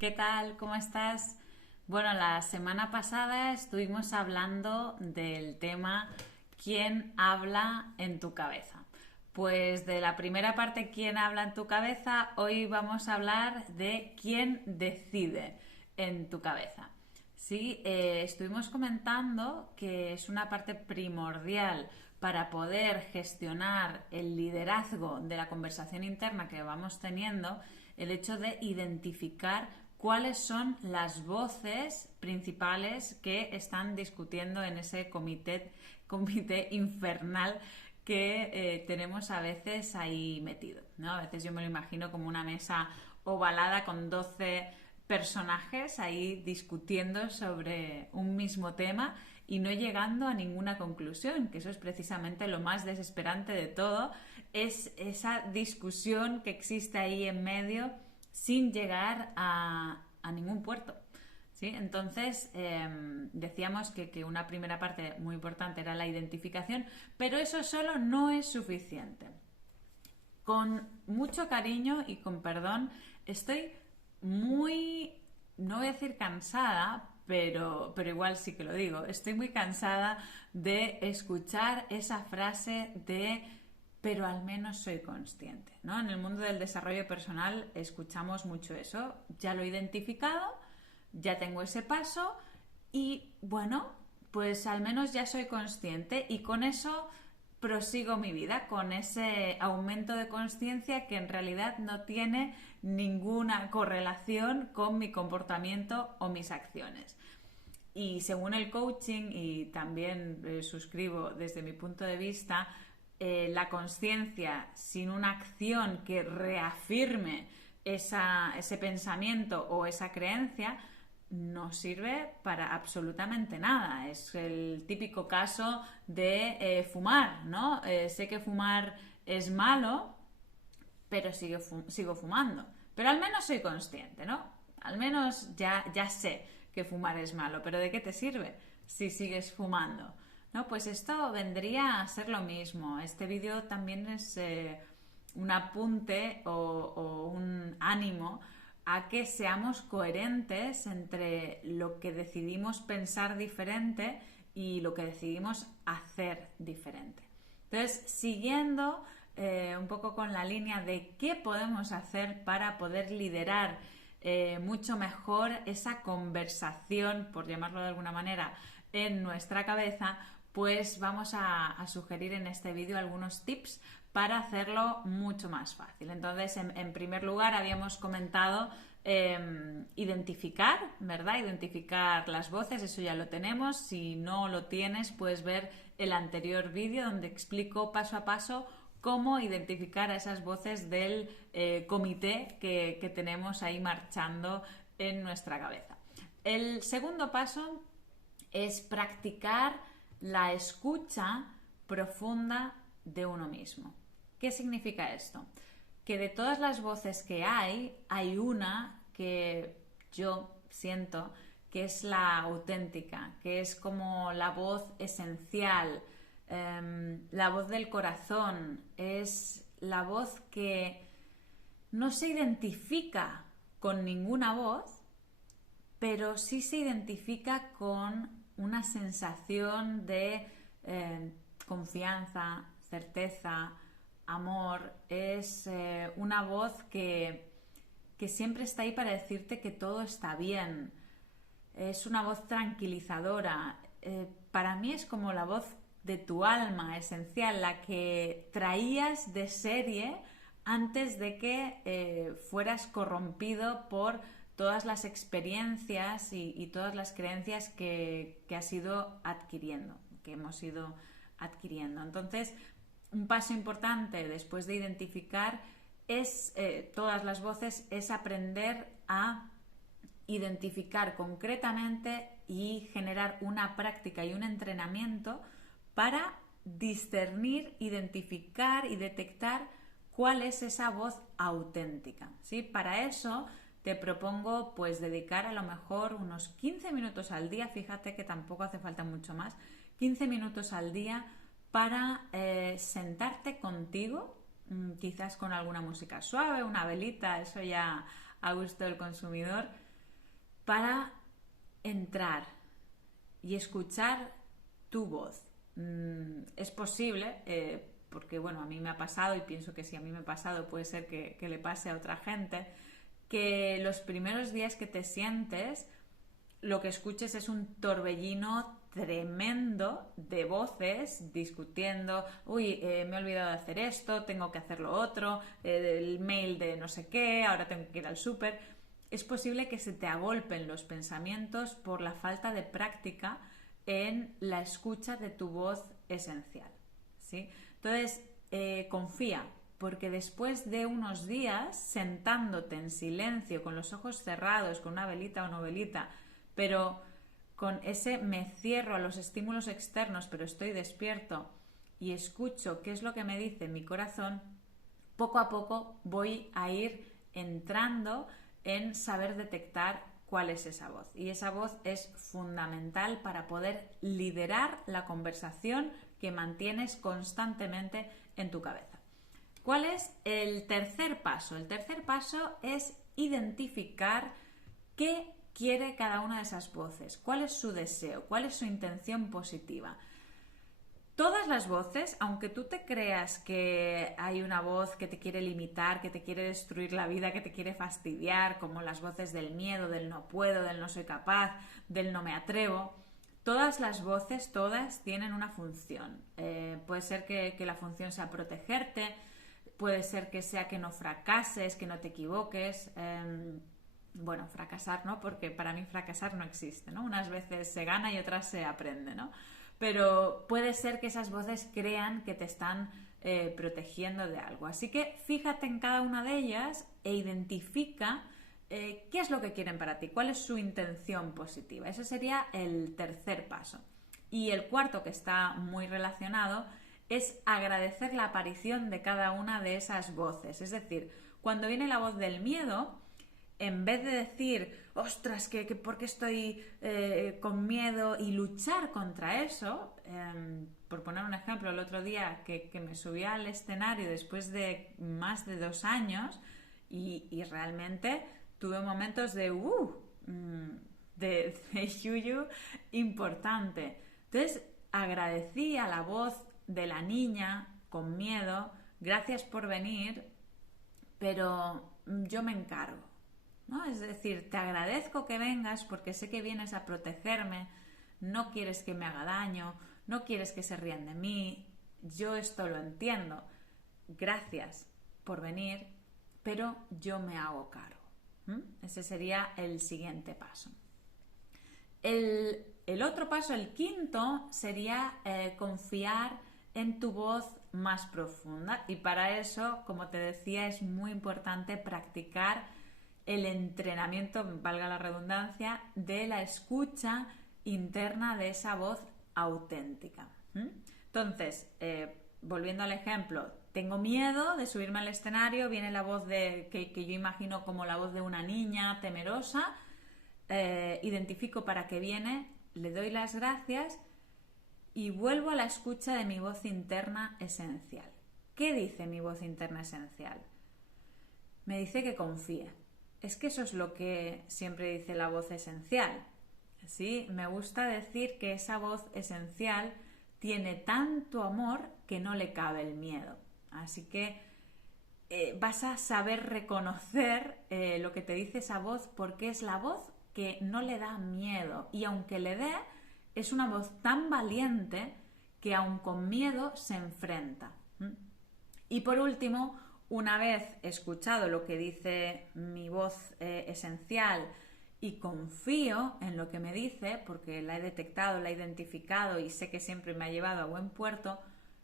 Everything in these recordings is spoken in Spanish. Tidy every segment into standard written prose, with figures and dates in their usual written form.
¿Qué tal? ¿Cómo estás? Bueno, la semana pasada estuvimos hablando del tema ¿quién habla en tu cabeza? Pues de la primera parte, ¿quién habla en tu cabeza? Hoy vamos a hablar de quién decide en tu cabeza. Sí, estuvimos comentando que es una parte primordial para poder gestionar el liderazgo de la conversación interna que vamos teniendo, el hecho de identificar cuáles son las voces principales que están discutiendo en ese comité infernal que tenemos a veces ahí metido, ¿no? A veces yo me lo imagino como una mesa ovalada con 12 personajes ahí discutiendo sobre un mismo tema y no llegando a ninguna conclusión, que eso es precisamente lo más desesperante de todo, es esa discusión que existe ahí en medio sin llegar a ningún puerto. ¿Sí? Entonces, decíamos que una primera parte muy importante era la identificación, pero eso solo no es suficiente. Con mucho cariño y con perdón, estoy muy, no voy a decir cansada, pero igual sí que lo digo, estoy muy cansada de escuchar esa frase de pero al menos soy consciente, ¿no? En el mundo del desarrollo personal escuchamos mucho eso, ya lo he identificado, ya tengo ese paso y bueno, pues al menos ya soy consciente y con eso prosigo mi vida, con ese aumento de conciencia que en realidad no tiene ninguna correlación con mi comportamiento o mis acciones. Y según el coaching, y también suscribo desde mi punto de vista, la conciencia sin una acción que reafirme ese pensamiento o esa creencia no sirve para absolutamente nada. Es el típico caso de fumar, ¿no? Sé que fumar es malo, pero sigo fumando. Pero al menos soy consciente, ¿no? Al menos ya sé que fumar es malo, pero ¿de qué te sirve si sigues fumando? No, pues esto vendría a ser lo mismo. Este vídeo también es un apunte o un ánimo a que seamos coherentes entre lo que decidimos pensar diferente y lo que decidimos hacer diferente. Entonces, siguiendo un poco con la línea de qué podemos hacer para poder liderar mucho mejor esa conversación, por llamarlo de alguna manera, en nuestra cabeza, pues vamos a sugerir en este vídeo algunos tips para hacerlo mucho más fácil. Entonces, en primer lugar, habíamos comentado identificar, ¿verdad? Identificar las voces, eso ya lo tenemos. Si no lo tienes, puedes ver el anterior vídeo donde explico paso a paso cómo identificar a esas voces del comité que tenemos ahí marchando en nuestra cabeza. El segundo paso es practicar la escucha profunda de uno mismo. ¿Qué significa esto? Que de todas las voces que hay una que yo siento que es la auténtica, que es como la voz esencial, la voz del corazón, es la voz que no se identifica con ninguna voz, pero sí se identifica con una sensación de confianza, certeza, amor. Es una voz que siempre está ahí para decirte que todo está bien. Es una voz tranquilizadora. Para mí es como la voz de tu alma esencial, la que traías de serie antes de que fueras corrompido por todas las experiencias y todas las creencias que has ido adquiriendo, que hemos ido adquiriendo. Entonces, un paso importante después de identificar es todas las voces, es aprender a identificar concretamente y generar una práctica y un entrenamiento para discernir, identificar y detectar cuál es esa voz auténtica, ¿sí? Para eso te propongo pues dedicar a lo mejor unos 15 minutos al día, fíjate que tampoco hace falta mucho más, 15 minutos al día para sentarte contigo, quizás con alguna música suave, una velita, eso ya a gusto del consumidor, para entrar y escuchar tu voz. Es posible, porque bueno, a mí me ha pasado y pienso que si a mí me ha pasado puede ser que le pase a otra gente, que los primeros días que te sientes lo que escuches es un torbellino tremendo de voces discutiendo, uy, me he olvidado de hacer esto, tengo que hacer lo otro, el mail de no sé qué, ahora tengo que ir al súper. Es posible que se te agolpen los pensamientos por la falta de práctica en la escucha de tu voz esencial, ¿sí? Entonces, confía, porque después de unos días sentándote en silencio, con los ojos cerrados, con una velita o novelita, pero con ese me cierro a los estímulos externos, pero estoy despierto y escucho qué es lo que me dice mi corazón, poco a poco voy a ir entrando en saber detectar cuál es esa voz. Y esa voz es fundamental para poder liderar la conversación que mantienes constantemente en tu cabeza. ¿Cuál es el tercer paso? El tercer paso es identificar qué quiere cada una de esas voces, cuál es su deseo, cuál es su intención positiva. Todas las voces, aunque tú te creas que hay una voz que te quiere limitar, que te quiere destruir la vida, que te quiere fastidiar, como las voces del miedo, del no puedo, del no soy capaz, del no me atrevo, todas las voces, todas tienen una función. Puede ser que la función sea protegerte, puede ser que sea que no fracases, que no te equivoques. Bueno, fracasar no, porque para mí fracasar no existe, ¿no? Unas veces se gana y otras se aprende, ¿no? Pero puede ser que esas voces crean que te están protegiendo de algo. Así que fíjate en cada una de ellas e identifica qué es lo que quieren para ti, cuál es su intención positiva. Ese sería el tercer paso. Y el cuarto, que está muy relacionado, es agradecer la aparición de cada una de esas voces. Es decir, cuando viene la voz del miedo, en vez de decir, ostras, ¿por qué estoy con miedo? Y luchar contra eso, por poner un ejemplo, el otro día que me subí al escenario después de más de 2 años y realmente tuve momentos de yuyu importante. Entonces agradecí a la voz de la niña con miedo, gracias por venir, pero yo me encargo, ¿no? Es decir, te agradezco que vengas porque sé que vienes a protegerme, no quieres que me haga daño, no quieres que se rían de mí, yo esto lo entiendo, gracias por venir, pero yo me hago cargo. Ese sería el siguiente paso. El otro paso, el quinto, sería confiar en tu voz más profunda, y para eso, como te decía, es muy importante practicar el entrenamiento, valga la redundancia, de la escucha interna de esa voz auténtica. Entonces, volviendo al ejemplo, tengo miedo de subirme al escenario, viene la voz que yo imagino como la voz de una niña temerosa, identifico para qué viene, le doy las gracias y vuelvo a la escucha de mi voz interna esencial. ¿Qué dice mi voz interna esencial? Me dice que confíe. Es que eso es lo que siempre dice la voz esencial. ¿Sí? Me gusta decir que esa voz esencial tiene tanto amor que no le cabe el miedo. Así que vas a saber reconocer lo que te dice esa voz, porque es la voz que no le da miedo, y aunque le dé, es una voz tan valiente que aun con miedo se enfrenta. Y por último, una vez escuchado lo que dice mi voz esencial y confío en lo que me dice, porque la he detectado, la he identificado y sé que siempre me ha llevado a buen puerto,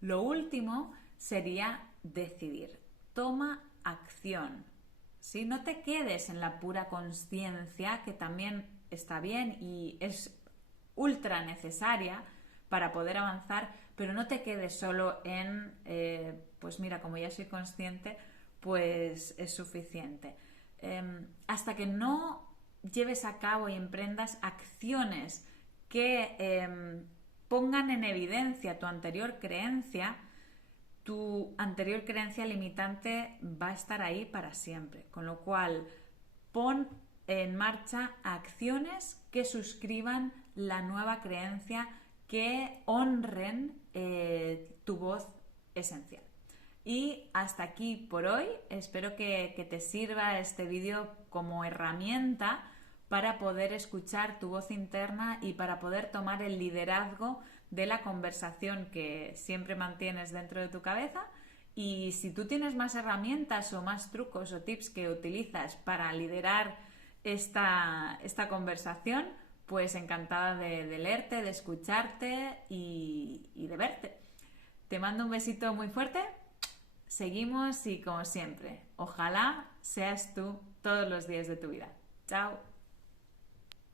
lo último sería decidir. Toma acción. ¿Sí? No te quedes en la pura consciencia, que también está bien y es ultra necesaria para poder avanzar, pero no te quedes solo en, pues mira, como ya soy consciente, pues es suficiente. Hasta que no lleves a cabo y emprendas acciones que pongan en evidencia tu anterior creencia limitante va a estar ahí para siempre. Con lo cual, pon en marcha acciones que suscriban la nueva creencia, que honren tu voz esencial. Y hasta aquí por hoy. Espero que te sirva este vídeo como herramienta para poder escuchar tu voz interna y para poder tomar el liderazgo de la conversación que siempre mantienes dentro de tu cabeza. Y si tú tienes más herramientas o más trucos o tips que utilizas para liderar esta conversación, pues encantada de leerte, de escucharte y de verte. Te mando un besito muy fuerte. Seguimos y como siempre, ojalá seas tú todos los días de tu vida. Chao.